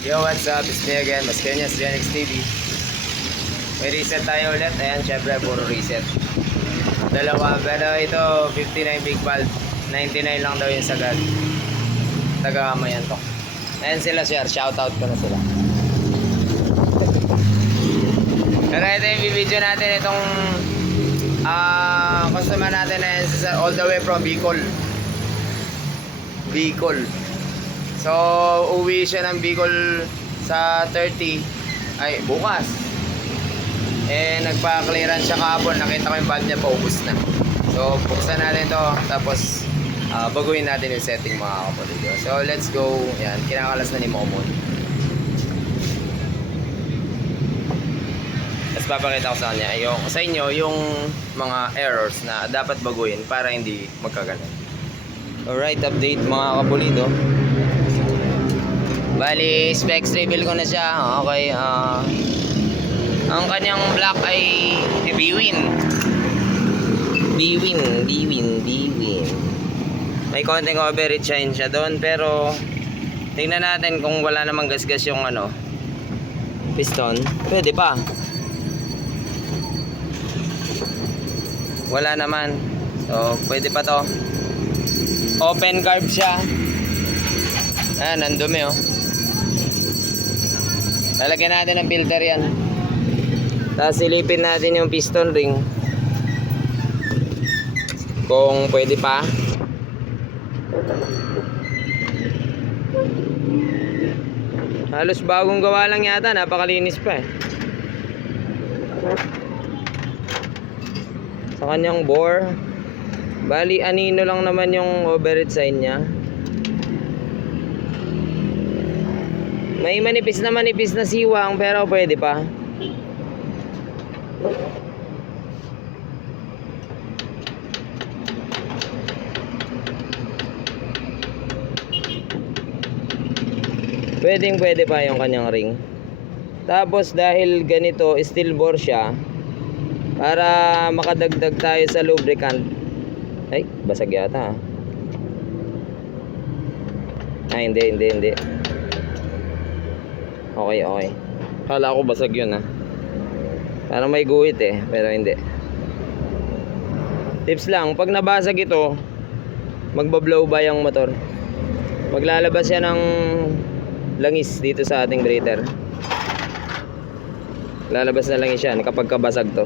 Yo, what's up? It's me again, Mas Kenyas, Genix TV. May reset tayo ulit. Ayan, syempre, puro reset. Dalawa, pero ito, 59 big valve. 99 lang daw yung sagad. Taga-kamayan to. Ayan sila, sir. Shoutout ko na sila. Pero ito yung video natin. Itong customer natin na all the way from Bicol. So, uwi siya ng Bicol sa 30. Ay, bukas. Nagpa-clearance siya kahapon. Nakita ko yung valve niya, paubos na. So, buksan natin to. Tapos, baguhin natin yung setting, mga kapatid. So, let's go. Yan, kinakalas na ni Momon. Tapos papakita ko sa inyo yung mga errors na dapat baguhin para hindi magkaganon. Alright, update mga kapulido. Bali, specs reveal ko na siya. Okay, ang kanyang black ay B-Win. May konting overheat shine siya doon, pero tingnan natin kung wala namang gasgas yung piston. Pwede pa. Wala naman. So, pwede pa to. Open carb siya. Ayan, ang dumi oh. Lalagyan natin ng filter yan. Tapos silipin natin yung piston ring. Kung pwede pa. Halos bagong gawa lang yata. Napakalinis pa eh. Sa kanyang bore. Bali, anino lang naman yung overheat sign niya. May manipis na siwang, pero pwede pa. Pwede pa yung kanyang ring. Tapos dahil ganito, steel bore siya, para makadagdag tayo sa lubricant. Ay, basag yata. Ay, hindi. Okay. Kala ko basag yun ha. Parang may guhit eh, pero hindi. Tips lang, pag nabasag ito, magba-blow by ang motor. Maglalabas yan ng langis dito sa ating breather. Lalabas na langis yan kapag kabasag to.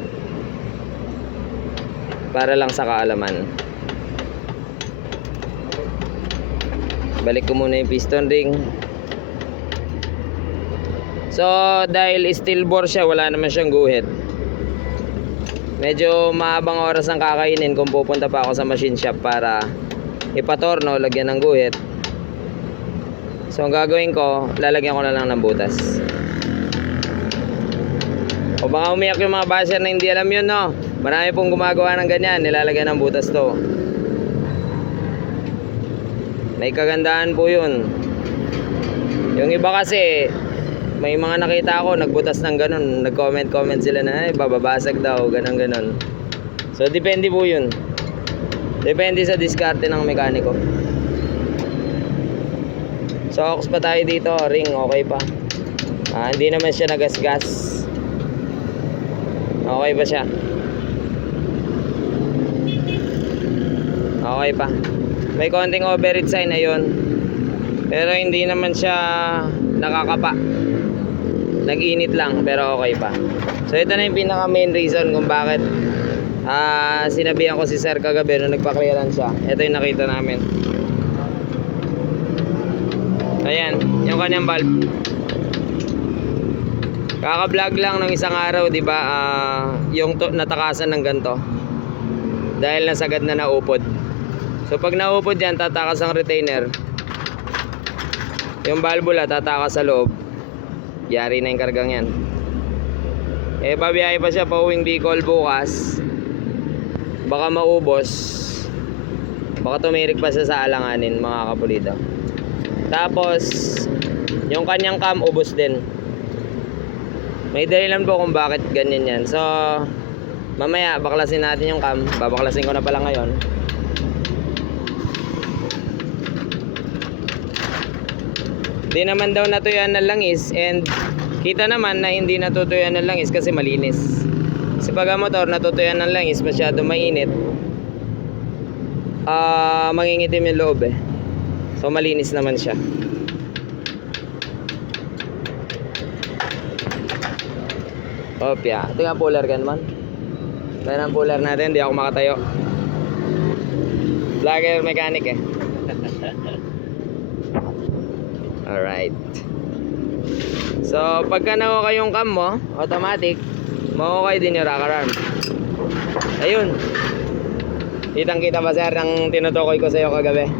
Para lang sa kaalaman. Balik ko muna yung piston ring. So, dahil steel bore siya, wala naman siyang guhit. Medyo mahabang oras ang kakainin kung pupunta pa ako sa machine shop para ipatorno, lagyan ng guhit. So, ang gagawin ko, lalagyan ko na lang ng butas. O baka umiyak yung mga basher na hindi alam yun, no? Marami pong gumagawa ng ganyan, nilalagyan ng butas to. May kagandahan po yun. Yung iba kasi, may mga nakita ako nagbutas ng ganun, nag-comment sila na ay bababasag daw, ganun. So depende po yun. Depende sa diskarte ng mekaniko. So ox pa tayo dito, ring okay pa. Hindi naman siya nagasgas. Okay pa siya. Okay pa. May konting overheat sign na yun. Pero hindi naman siya nakakapa. Nag-init lang, pero okay pa. So ito na yung pinaka main reason kung bakit sinabihan ko si sir kagabi nung nagpa-clearance siya. Ito yung nakita namin. Ayan, yung kanyang valve. Kaka-vlog lang ng isang araw, di ba? Yung natakasan ng ganto. Dahil nasagad na naupod. So pag naupod yan, tatakas ang retainer. Yung valvula tatakas sa loob. Yari na yung kargang yan. Pabiyahe pa siya pa uwing Bicol bukas. Baka maubos. Baka tumirik pa siya sa alanganin, mga kapulido. Tapos yung kanyang cam ubos din. May dahilan po kung bakit ganyan yan. So mamaya baklasin natin yung cam. Babaklasin ko na pala ngayon. Di naman daw natuyuan ng langis, and kita naman na hindi natutuyuan ng langis kasi malinis. Kasi pag ang motor natutuyuan ng langis, masyado mainit, mangingitim yung loob eh. So malinis naman siya. Opya. Ito nga puller ka naman. Kaya ang puller natin, hindi ako makatayo. Vlogger mechanic eh. Alright. So pagka na-okay yung cam mo, automatic, ma-okay din yung rocker arm. Ayun. Kitang kita ba sir ang tinutukoy ko sa'yo kagabi?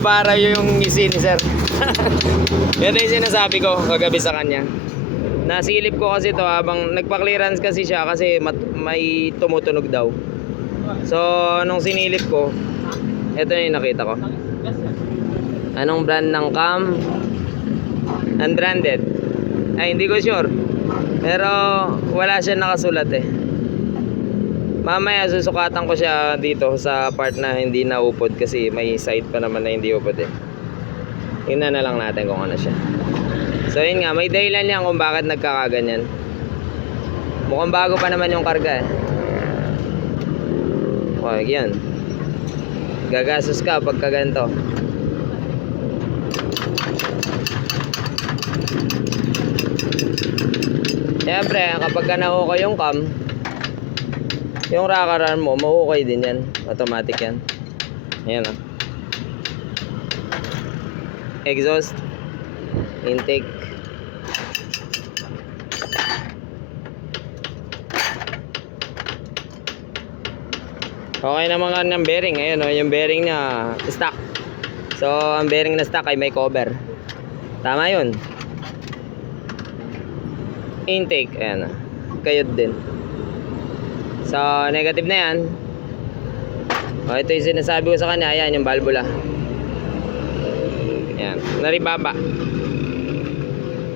Para yung ngisi ni sir. Yan yung sinasabi ko kagabi sa kanya. Nasilip ko kasi to habang nagpa-clearance kasi siya kasi may tumutunog daw. So nung sinilip ko, ito na yung nakita ko. Anong brand ng cam? Unbranded. Ay hindi ko sure. Pero wala siya nakasulat eh. Mamaya susukatan ko siya dito sa part na hindi naupod kasi may side pa naman na hindi upod eh. Tingnan na lang natin kung ano siya. So yun nga, may dahilan yan kung bakit nagkakaganyan. Mukhang bago pa naman yung karga eh. O, yan. Gagastos ka pagka ganito. Siyempre, kapag ka na-okay yung cam, yung rocker arm mo, ma-okay din yan. Automatic yan. Ayan o. Exhaust. Intake. Okay naman nga ng bearing. Ayun o, yung bearing niya stock. So, ang bearing na stock ay may cover. Tama yun. Intake. Ayan o. Kayod din. So, negative na yan. O, ito yung sinasabi ko sa kanya. Ayan, yung valvula. Ayan. Naribaba.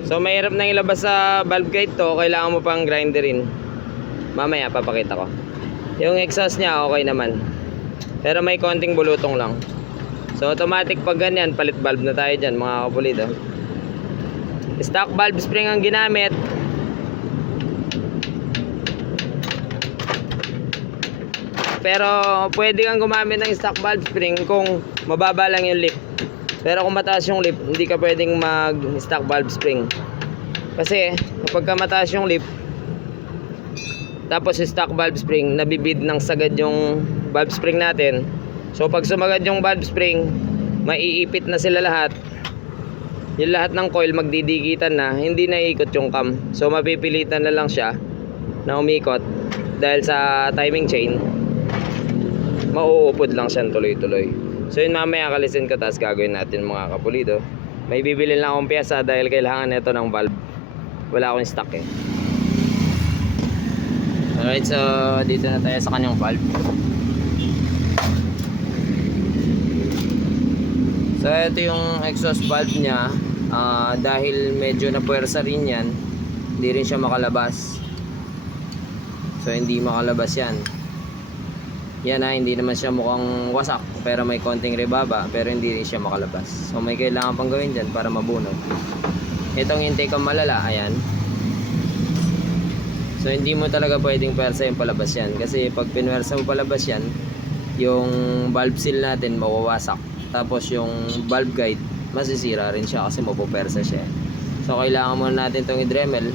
So, mahirap nang ilabas sa valve guide to. Kailangan mo pang grinderin. Mamaya, papakita ko. Yung exhaust niya, okay naman. Pero may konting bulutong lang. So, automatic pag ganyan, palit valve na tayo dyan, mga kapulido. Stock valve spring ang ginamit. Pero, pwede kang gumamit ng stock valve spring kung mababa lang yung lip. Pero kung mataas yung lip, hindi ka pwedeng mag-stock valve spring. Kasi, kapag ka mataas yung lip, tapos yung stock valve spring, nabibid ng sagad yung valve spring natin. So pag sumagad yung valve spring, maiipit na sila lahat. Yung lahat ng coil magdidikitan na, hindi na iikot yung cam. So mapipilitan na lang siya na umikot dahil sa timing chain. Mauupod lang siya tuloy-tuloy. So yun, mamaya kalisin ko, tapos gagawin natin mga kapulido. May bibili lang akong pyesa dahil kailangan nito ng valve. Wala akong stock eh. Alright, so dito na tayo sa kanyang valve. So ito yung exhaust valve niya. Dahil medyo napuwersa rin yan, hindi rin siya makalabas. So hindi makalabas yan. Yan hindi naman siya mukhang wasak, pero may konting rebaba, pero hindi rin siya makalabas. So may kailangan pang gawin dyan para mabunog. Itong intake ang malala, ayan. So hindi mo talaga pwedeng persa yung palabas yan. Kasi pag pinwersa mo palabas yan, yung valve seal natin mawawasak. Tapos yung valve guide, masisira rin siya kasi mapupersa siya. So kailangan muna natin itong i-dremel,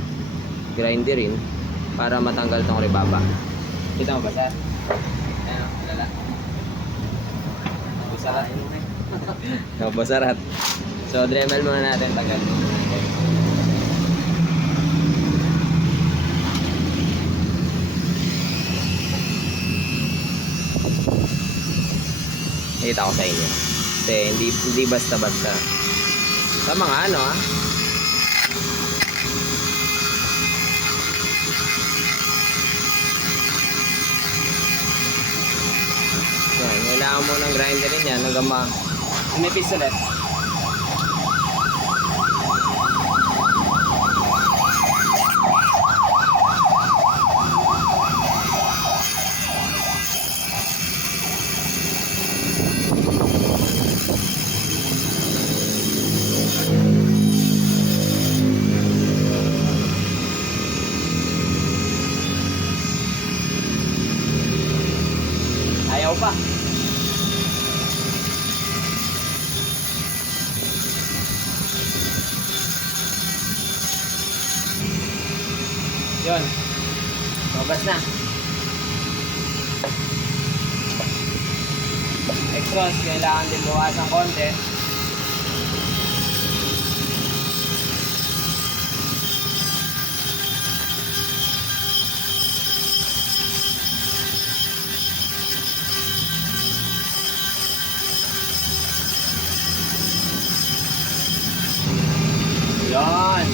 grinderin, para matanggal itong rebaba. Kita mo ba sir? Ayan, lala. Nabasarat. Nabasarat. So dremel muna natin, tagal. Nakita ko sa inyo. Kasi hindi basta-basta. Sa mga ano Yan, kailangan mo ng grinder rin yan hanggang umipis ulit. Yun. Mabas na. Exhaust, kailangan din buwasan konti. Yan.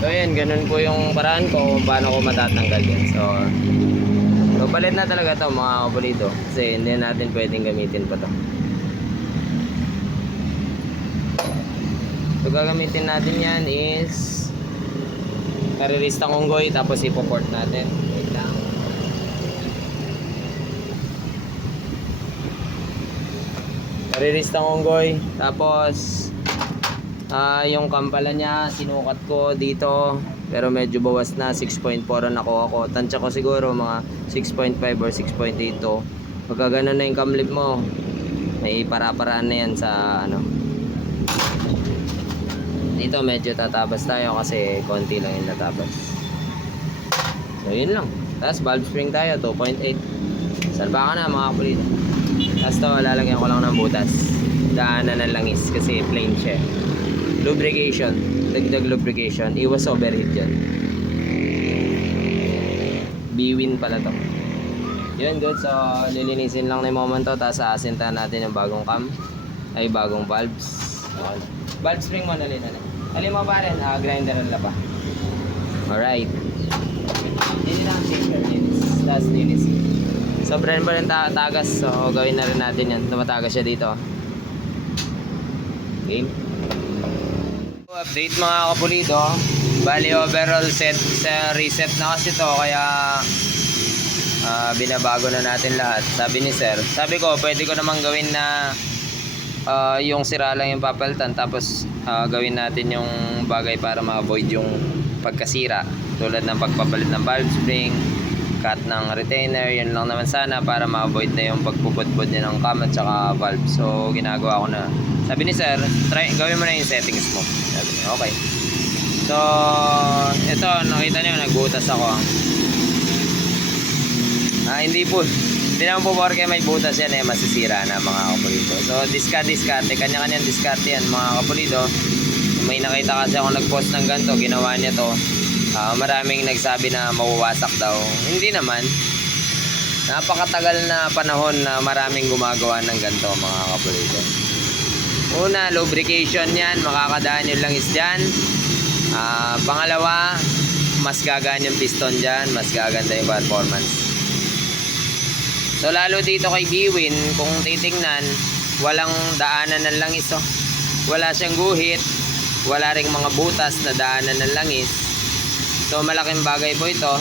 So yan, ganun po yung paraan ko kung paano ko matatanggal yan. So palit na talaga to mga kapulido. Kasi hindi natin pwedeng gamitin pa to. So gagamitin natin yan is kariristang unggoy tapos ipoport natin. Wait lang. Kariristang unggoy tapos yung kampala niya sinukat ko dito pero medyo bawas na, 6.4 ang nakuha ko. Tansya ko siguro mga 6.5 or 6.82. Pagka ganun na yung camlip mo, may para-paraan na yan sa ano. Dito medyo tatabas tayo kasi konti lang yung natabas. So yun lang. Tapos valve spring tayo 2.8. Salba ka na mga kapulido. Tapos to lalagyan ko lang ng butas. Daanan ng langis kasi plain siya. Lubrication, dagdag lubrication, iwas overheat yan. B-Win pala to. Yun good, so lilinisin lang na yung moment to. Tapos aasintahan natin yung bagong cam ay bagong valves. Okay. Valve spring mo nalina na. Alin mo pa rin, grinder na pa. Alright. Hindi na ang shaker, linis. Tapos linis. Sobrang pa rin tagas, so gawin na rin natin yan. Tumatagas siya dito. Game. Update mga kapulido. Bali overall set sa reset na kasi to kaya binabago na natin lahat. Sabi ni sir, sabi ko pwede ko namang gawin na yung sira lang yung papalitan tapos gawin natin yung bagay para ma-avoid yung pagkasira tulad ng pagpapalit ng valve spring, cut ng retainer, yun lang naman sana para ma-avoid na yung pagpupudpud niya ng cam at saka valve. So ginagawa ko na. Sabi ni sir, gawin mo na yung settings mo. Sabi niya, okay. So ito nakita niyo nagbutas ako. Hindi naman po porke may butas yan masisira na mga kapulido. So diskarte, kanya-kanyang diskarte yan mga kapulido. May nakita kasi ako nag-post ng ganito, ginawa niya to. Maraming nagsabi na mawawasak daw. Hindi naman. Napakatagal na panahon na maraming gumagawa ng ganito mga kapulido. Una, lubrication yan, makakadaan yung langis dyan. Pangalawa, mas gagaan yung piston dyan, mas gaganda yung performance. So lalo dito kay B-Win, kung titingnan, walang daanan ng langis. Oh. Wala siyang guhit, wala ring mga butas na daanan ng langis. So malaking bagay po ito.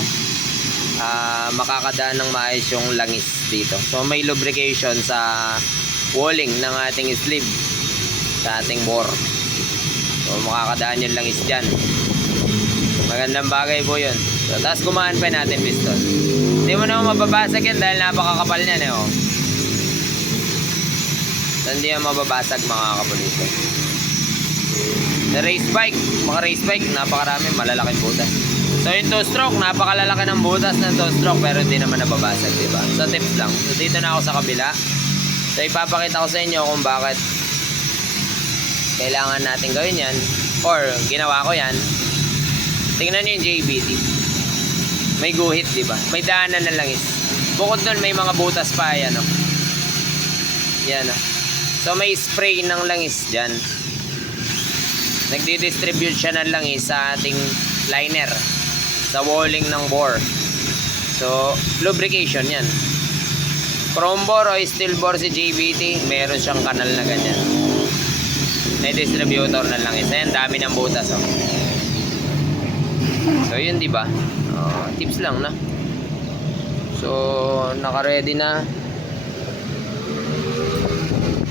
Makakadaan ng maayos yung langis dito. So may lubrication sa walling ng ating sleeve, sa ating bore. So makakadaan yung langis dyan. Magandang bagay po yun. So, tapos gumaan pa natin piston. Hindi mo naman mababasag yan dahil napakakapal niyan eh. Oh. So, hindi yan mababasag mga kapulido. Sa race bike, mga race bike, napakarami, malalaking butas. So yung 2-stroke, napakalalaki ng butas ng 2-stroke pero hindi naman nababasag, diba? So tips lang. So dito na ako sa kabila. So ipapakita ko sa inyo kung bakit kailangan natin gawin yan or ginawa ko yan. Tingnan nyo yung JBT. May guhit, diba? May daanan ng langis. Bukod doon, may mga butas pa, yan, oh. Yan, oh. So may spray ng langis dyan. Nagdi-distribute siya ng langis sa ating liner, sa walling ng bore. So lubrication yan. Chrome bore o steel bore si JBT, meron siyang kanal na ganyan. May distributor ng langis. Ayan, dami ng butas, oh. So yun, diba? Tips lang na. So naka-ready na.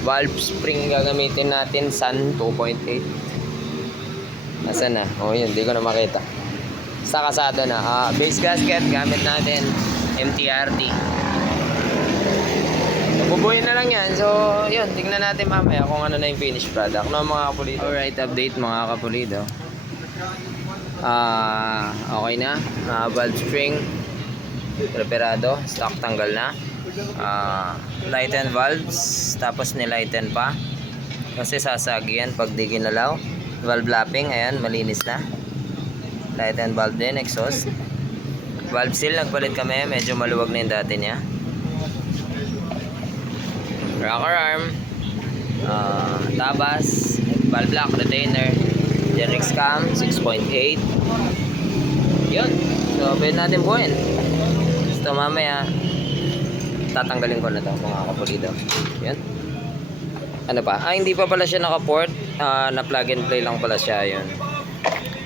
Valve spring gagamitin natin, Sun 2.8. Nasaan na? Oh yun, di ko na makita. Sa kasada na. Base gasket gamit natin, MTRT. Bubuhin na lang yan. So yun, tignan natin mamaya kung ano na yung finished product, no mga kapulido. Alright, update mga kapulido. Okay na. Valve spring preparado, stock tanggal na. Lighten valves, tapos nilighten pa kasi sasagi yan pag di ginalaw. Valve lapping, ayan, malinis na. Lighten valve din, exhaust. Valve seal, nagpalit kami, medyo maluwag na yung dati niya. Rocker arm, tabas, valve lock, retainer, Genrix cam 6.8. Yun, so pwede natin buuin. So mamaya tatanggalin ko na to mga kapulido. Yan. Ano pa? Hindi pa pala siya naka-port. Na plug and play lang pala siya. Yun.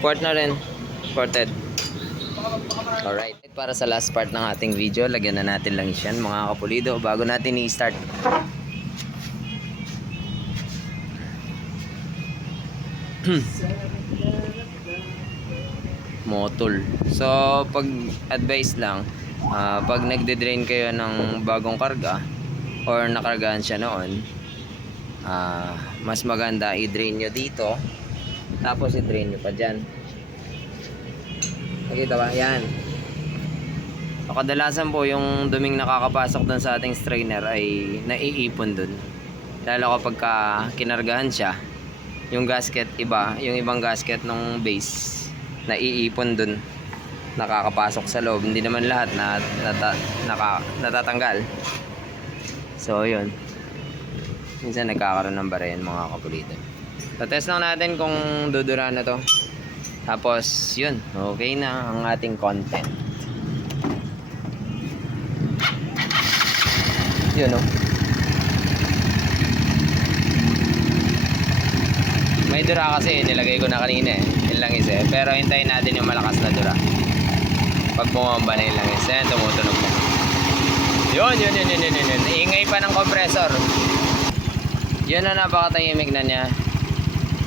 Port na rin. Ported. Alright. Para sa last part ng ating video, lagyan na natin lang siya mga kapulido bago natin i-start. Motol. So, pag advice lang, pag nagde-drain kayo ng bagong karga or nakargahan siya noon, mas maganda i-drain nyo dito tapos i-drain nyo pa dyan. Nakita ba? Yan. So, kadalasan po yung duming nakakapasok dun sa ating strainer ay naiipon dun, lalo kapag kinargahan siya. Yung gasket iba, yung ibang gasket ng base naiipon dun, nakakapasok sa loob. Hindi naman lahat na natatanggal. So yun, minsan nagkakaroon ng barayan mga kapulido. So test lang natin kung dudura na to. Tapos yun, okay na ang ating content. Yun o. May dura kasi, nilagay ko na kanina eh. Yun lang isa eh. Pero hintayin natin yung malakas na dura. Pag bumamba na yun lang isa, tumutunog na. Yun. Ingay pa ng compressor. Yun na, napakatahimik na niya.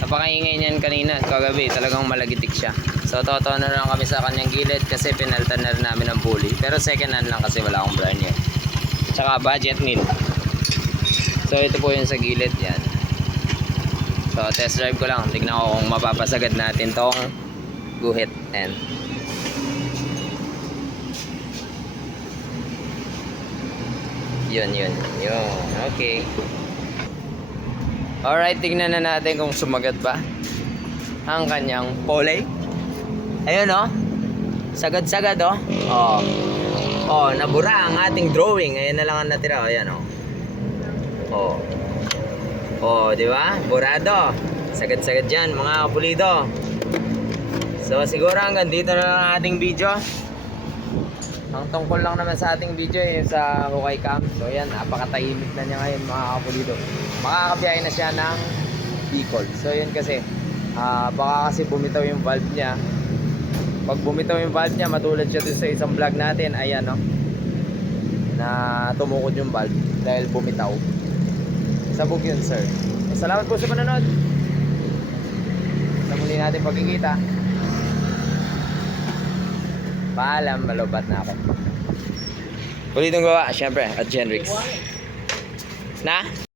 Napakaingay niyan kanina, kagabi. Talagang malagitik siya. So, totoo na lang kami sa kanyang gilid kasi pinaltan na rin namin ang pulley. Pero second hand lang kasi wala akong brand new. Tsaka budget need. So, ito po yung sa gilid. Yan. So, test drive ko lang. Tignan ko kung mapapasagad natin tong guhit. And yun. Okay. Alright, tignan na natin kung sumagat ba ang kanyang poley. Ayun oh. Sagad-sagad oh. Oh, nabura ang ating drawing. Ayun na lang ang natira. Ayan oh. Oh, di ba? Burado. Sagad-sagad dyan, mga kapulido. So, siguro hanggang dito na lang ang ating video. Ang tungkol lang naman sa ating video yung sa hukay cam. So, yan, napakatahimik na niya ngayon, mga kapulido. Makakabiyahe na siya ng Bicol. So, yun kasi, baka kasi bumitaw yung valve niya. Pag bumitaw yung valve niya, matulad siya dun sa isang vlog natin. Ayan, no? Na tumukod yung valve dahil bumitaw. Sabog yun, sir. Salamat po sa panonood. Sa muli natin pagkikita. Paalam, malubat na ako. Ulitong gawa, syempre, at Genrix. Na?